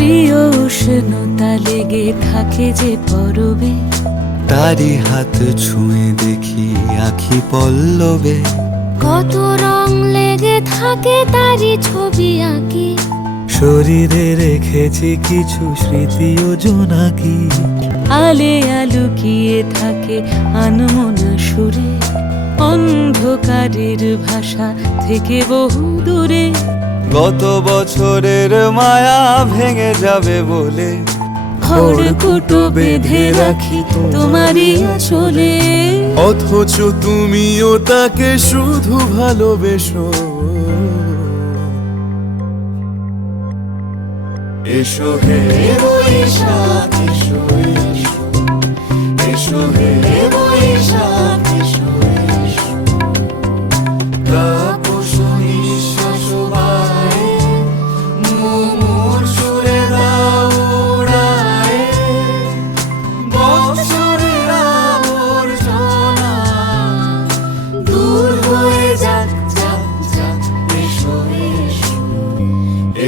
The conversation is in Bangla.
প্রিয় উষ্ণতা লেগে থাকে যে পরবে। তারি হাত ছুঁয়ে দেখি আখি পল্লবে। কত রং লেগে থাকে তারই ছবি আঁকি। শরীরে রেখেছি কিছু স্মৃতি ও জোনাকি আলে আলুকিয়ে থাকে আনমনা সুরে। অন্ধকারের ভাষা থেকে বহু দূরে। গত বছরের মায়া ভেঙে যাবে বলে খড়কুটো বেঁধে রাখি তোমারই চলে অথচ তুমিও তাকে শুধু ভালোবেসো। এসো হে বৈশাখ।